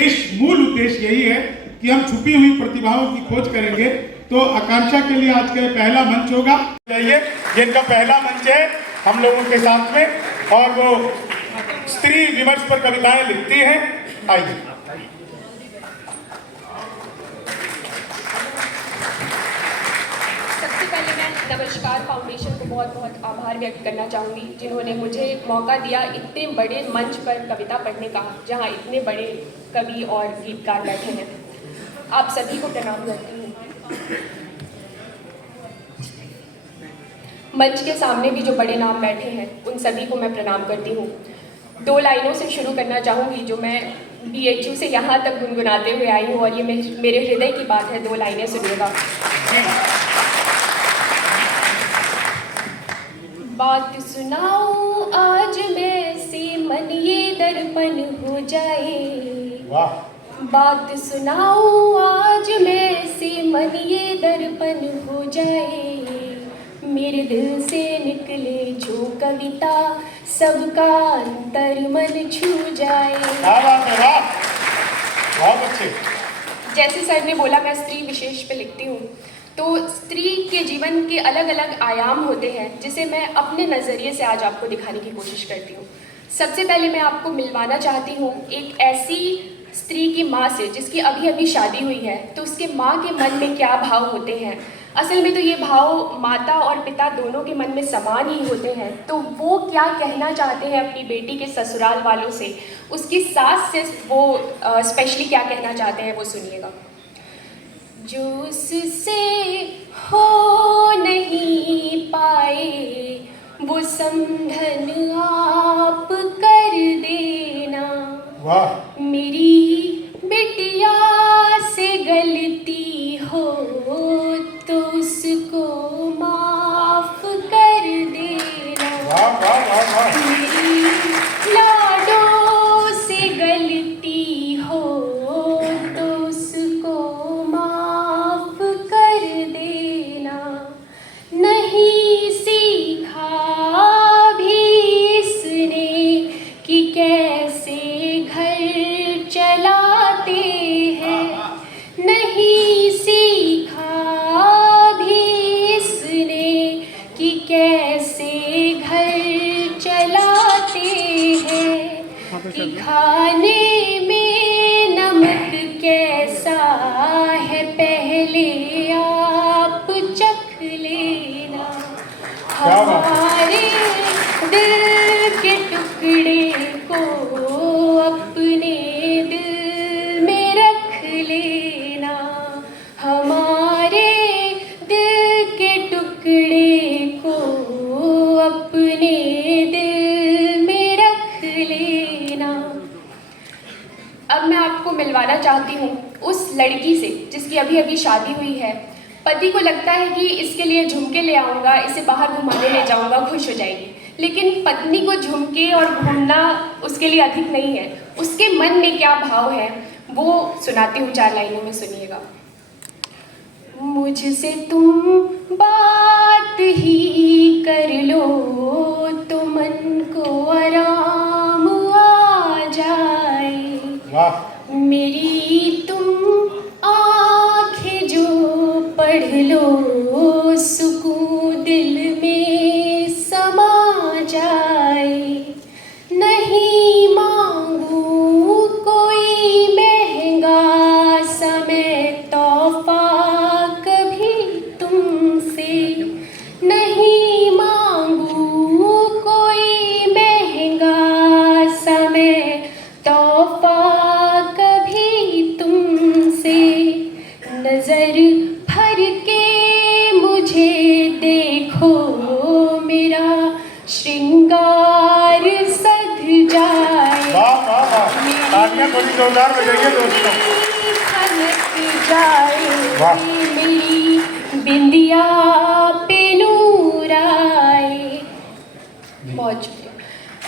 मूल उद्देश्य यही है कि हम छुपी हुई प्रतिभाओं की खोज करेंगे। तो आकांक्षा के लिए आज का पहला मंच होगा, जिनका पहला मंच है हम लोगों के साथ में, और वो स्त्री विमर्श पर कविताएं लिखती हैं। आइए। सबसे पहले मैं नमस्कार फाउंडेशन को बहुत बहुत आभार व्यक्त करना चाहूँगी, जिन्होंने मुझे मौका दिया इतने बड़े मंच पर कविता पढ़ने का, जहाँ इतने बड़े कवि और गीतकार बैठे हैं। आप सभी को प्रणाम करती हूँ। मंच के सामने भी जो बड़े नाम बैठे हैं, उन सभी को मैं प्रणाम करती हूँ। 2 लाइनों से शुरू करना चाहूँगी, जो मैं BHU से यहाँ तक गुनगुनाते हुए आई हूँ, और ये मेरे हृदय की बात है। 2 लाइनें सुनिएगा। बात सुनाऊं आज मैं से मन ये दर्पण हो जाए। बात सुनाऊं आज मैं से मन ये दर्पण हो जाए। मेरे दिल से निकले जो कविता सबका अंतर मन छू जाए। बहुत अच्छे। जैसे सर ने बोला, मैं स्त्री विशेष पे लिखती हूँ, तो स्त्री के जीवन के अलग अलग आयाम होते हैं, जिसे मैं अपने नज़रिए से आज आपको दिखाने की कोशिश करती हूँ। सबसे पहले मैं आपको मिलवाना चाहती हूँ एक ऐसी स्त्री की माँ से, जिसकी अभी अभी शादी हुई है। तो उसके माँ के मन में क्या भाव होते हैं। असल में तो ये भाव माता और पिता दोनों के मन में समान ही होते हैं। तो वो क्या कहना चाहते हैं अपनी बेटी के ससुराल वालों से, उसकी सास से वो स्पेशली क्या कहना चाहते हैं, वो सुनिएगा। जो उससे हो नहीं पाए वो समधन आप कर देना। वाह। मेरी बिटिया से गलती हो तो उसको माफ कर देना। वाह वाह वाह वाह। मेरी लाडों से गलती हो तो उसको माफ कर देना। नहीं सीखा भी इसने कि कैसे घर चलाते हैं। नहीं सीखा भी इसने कि कैसे घर चलाते हैं। कि खाने में नमक कैसा है पहले आप चख लेना। हमारे दिल के टुकड़े को अपने दिल में रख लेना। हमारे दिल के टुकड़े को अपने दिल में रख लेना। अब मैं आपको मिलवाना चाहती हूँ उस लड़की से, जिसकी अभी अभी शादी हुई है। पति को लगता है कि इसके लिए झुमके ले आऊँगा, इसे बाहर घुमाने ले जाऊँगा, खुश हो जाएगी। लेकिन पत्नी को झुमके और घूमना उसके लिए अधिक नहीं है। उसके मन में क्या भाव है, वो सुनाती हूँ। 4 लाइनों में सुनिएगा। मुझसे तुम बात ही कर लो तो मन को आराम आ जाए। वाह। मेरी तुम आँखें जो पढ़ लो सुकून दिल में समा जाए। नहीं मांगू कोई महंगा समय तोहफा कभी तुमसे। नहीं मांगू कोई महंगा समय तोहफा कभी तुमसे। नजर भर के मुझे देखो, मेरा श्रृंगार सध जाए। वाह वाह वाह। तालियां थोड़ी जोरदार बजाइए दोस्तों। खनक जाए। वाह। मेरी बिंदिया पे नूर आए। बहुत शुक्रिया।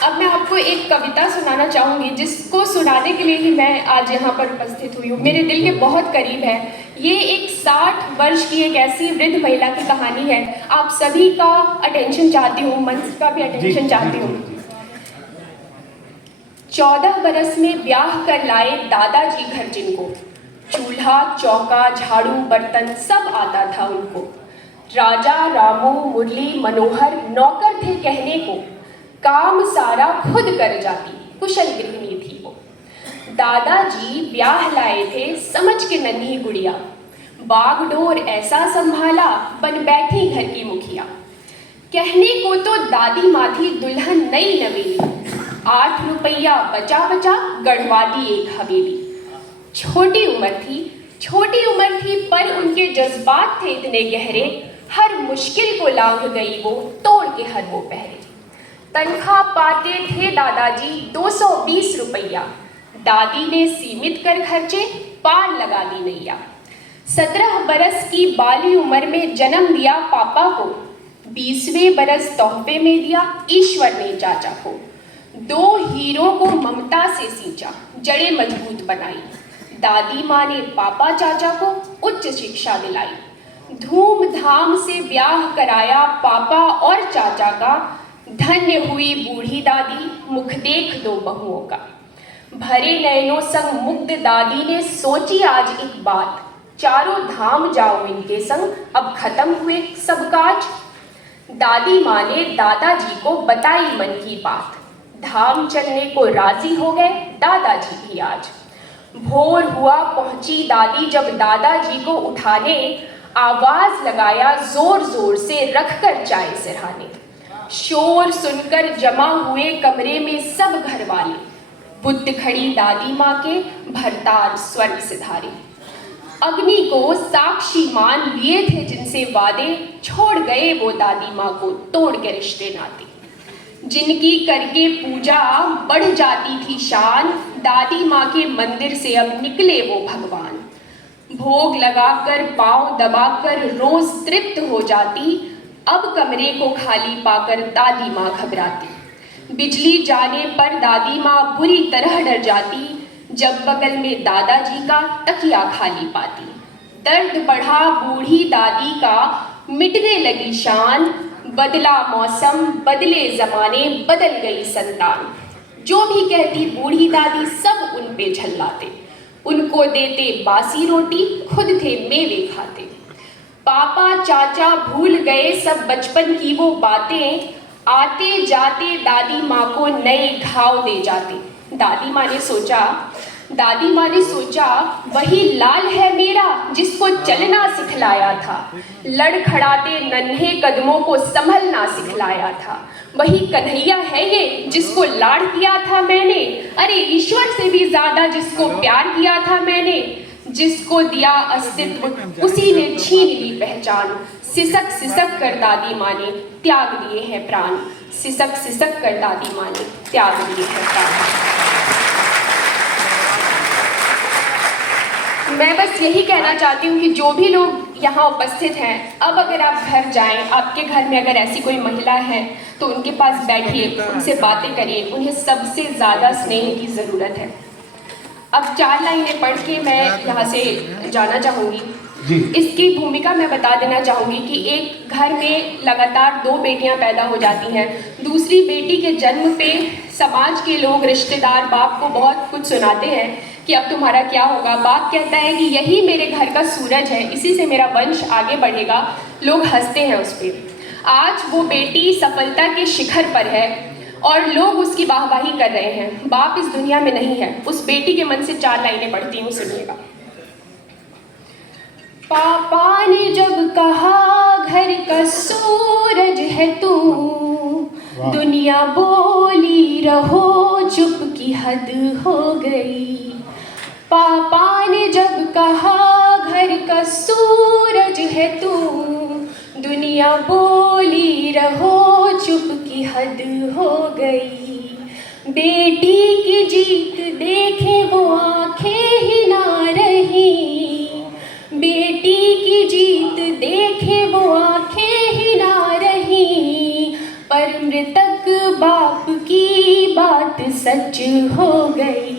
अब मैं आपको एक कविता सुनाना चाहूँगी, जिसको सुनाने के लिए ही मैं आज यहाँ पर उपस्थित हुई हूँ। मेरे दिल के बहुत करीब है। ये एक 60 वर्ष की एक ऐसी वृद्ध महिला की कहानी है। आप सभी का अटेंशन चाहती हूँ, मंच का भी अटेंशन चाहती हूँ। 14 बरस में ब्याह कर लाए दादाजी घर जिनको, चूल्हा चौका झाड़ू बर्तन सब आता था उनको। राजा रामू मुरली मनोहर नौकर थे कहने को, काम सारा खुद कर जाती कुशल गृहिणी थी वो। दादाजी ब्याह लाए थे समझ के नन्ही गुड़िया, बागडोर ऐसा संभाला बन बैठी घर की मुखिया। कहने को तो दादी माँ थी दुल्हन नई नवेली, 8 रुपया बचा बचा गढ़वा दी एक हवेली। छोटी उम्र थी पर उनके जज्बात थे इतने गहरे, हर मुश्किल को लांघ गई वो तोड़ के हर वो पहरे। तनख्वाह पाते थे दादाजी 220 रुपया, दादी ने सीमित कर खर्चे पार लगा दी नैया। 17 बरस की बाली उम्र में जन्म दिया पापा को, 20वें बरस तोहफे में दिया ईश्वर ने चाचा को। 2 हीरों को ममता से सींचा, जड़ें मजबूत बनाई, दादी माँ ने पापा चाचा को उच्च शिक्षा दिलाई। धूमधाम से ब्याह कराया पापा और चाचा का, धन्य हुई बूढ़ी दादी मुख देख 2 बहुओं का। भरे नयनों संग मुग्ध दादी ने सोची आज एक बात, चारों धाम जाओ इनके संग अब खत्म हुए सब काज। दादी माँ ने दादाजी को बताई मन की बात, धाम चलने को राजी हो गए दादाजी भी आज। भोर हुआ पहुंची दादी जब दादाजी को उठाने, आवाज लगाया जोर जोर से रखकर चाय सिरहाने। शोर सुनकर जमा हुए कमरे में सब घर वाले, बुद्ध खड़ी दादी माँ के भरतार स्वर्ग सिधारे। अग्नि को साक्षी मान लिए थे जिनसे वादे, छोड़ गए वो दादी माँ को तोड़ के रिश्ते नाते। जिनकी करके पूजा बढ़ जाती थी शान, दादी माँ के मंदिर से अब निकले वो भगवान। भोग लगाकर पाँव दबाकर रोज तृप्त हो जाती, अब कमरे को खाली पाकर दादी माँ घबराती। बिजली जाने पर दादी माँ बुरी तरह डर जाती, जब बगल में दादाजी का तकिया खाली पाती। दर्द बढ़ा बूढ़ी दादी का मिटने लगी शान, बदला मौसम बदले जमाने बदल गई संतान। जो भी कहती बूढ़ी दादी सब उन पे झल्लाते, उनको देते बासी रोटी खुद थे मेवे खाते। पापा चाचा भूल गए सब बचपन की वो बातें, आते जाते दादी माँ को नए घाव दे जाते। दादी माँ ने सोचा वही लाल है मेरा जिसको चलना सिखलाया था, लड़खड़ाते नन्हे कदमों को संभलना सिखलाया था। वही कन्हैया है ये जिसको लाड़ किया था मैंने, अरे ईश्वर से भी ज्यादा जिसको प्यार किया था मैंने। जिसको दिया अस्तित्व उसी ने छीन ली पहचान, सिसक सिसक कर दादी माँ ने त्याग दिए हैं प्राण, सिसक सिसक कर दादी माँ ने त्याग दिए हैं प्राण। मैं बस यही कहना चाहती हूँ कि जो भी लोग यहाँ उपस्थित हैं, अब अगर आप घर जाएं, आपके घर में अगर ऐसी कोई महिला है तो उनके पास बैठिए, उनसे बातें करिए, उन्हें सबसे ज़्यादा स्नेह की ज़रूरत है। अब 4 लाइनें पढ़ के मैं यहाँ से जाना चाहूँगी। इसकी भूमिका मैं बता देना चाहूँगी कि एक घर में लगातार 2 बेटियाँ पैदा हो जाती हैं। दूसरी बेटी के जन्म पे समाज के लोग, रिश्तेदार बाप को बहुत कुछ सुनाते हैं कि अब तुम्हारा क्या होगा। बाप कहता है कि यही मेरे घर का सूरज है, इसी से मेरा वंश आगे बढ़ेगा। लोग हंसते हैं उस पर। आज वो बेटी सफलता के शिखर पर है और लोग उसकी वाहवाही कर रहे हैं। बाप इस दुनिया में नहीं है। उस बेटी के मन से 4 लाइनें पढ़ती हूँ, सुनिएगा। पापा ने जब कहा घर का सूरज है तू, दुनिया बोली रहो चुप की हद हो गई। पापा ने जब कहा घर का सूरज है तू, दुनिया बोली रहो चुप की हद हो गई। बेटी की जीत देखे वो आंखें ही ना रही, बेटी की जीत देखे वो आंखें ही ना रही, पर मृतक बाप की बात सच हो गई।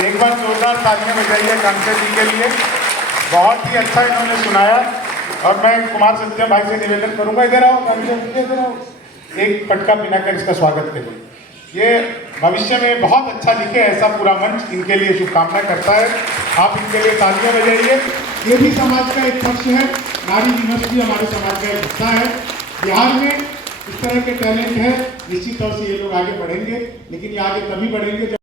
एक बार जोरदार तालियां बजाइए कांक्षा जी के लिए, बहुत ही अच्छा इन्होंने सुनाया। और मैं कुमार सत्यम भाई से निवेदन करूंगा, इधर आओ कांक्षा जी, इधर आओ, एक पटका पिनाकर इसका स्वागत करिए। ये भविष्य में बहुत अच्छा लिखे, ऐसा पूरा मंच इनके लिए शुभकामना करता है। आप इनके लिए तालियां बजाइए। ये भी समाज का एक पक्ष है, नारी दिवस भी हमारे समाज का एक हिस्सा है। बिहार में इस तरह के टैलेंट है, निश्चित तौर से ये लोग आगे बढ़ेंगे, लेकिन ये आगे तभी बढ़ेंगे जब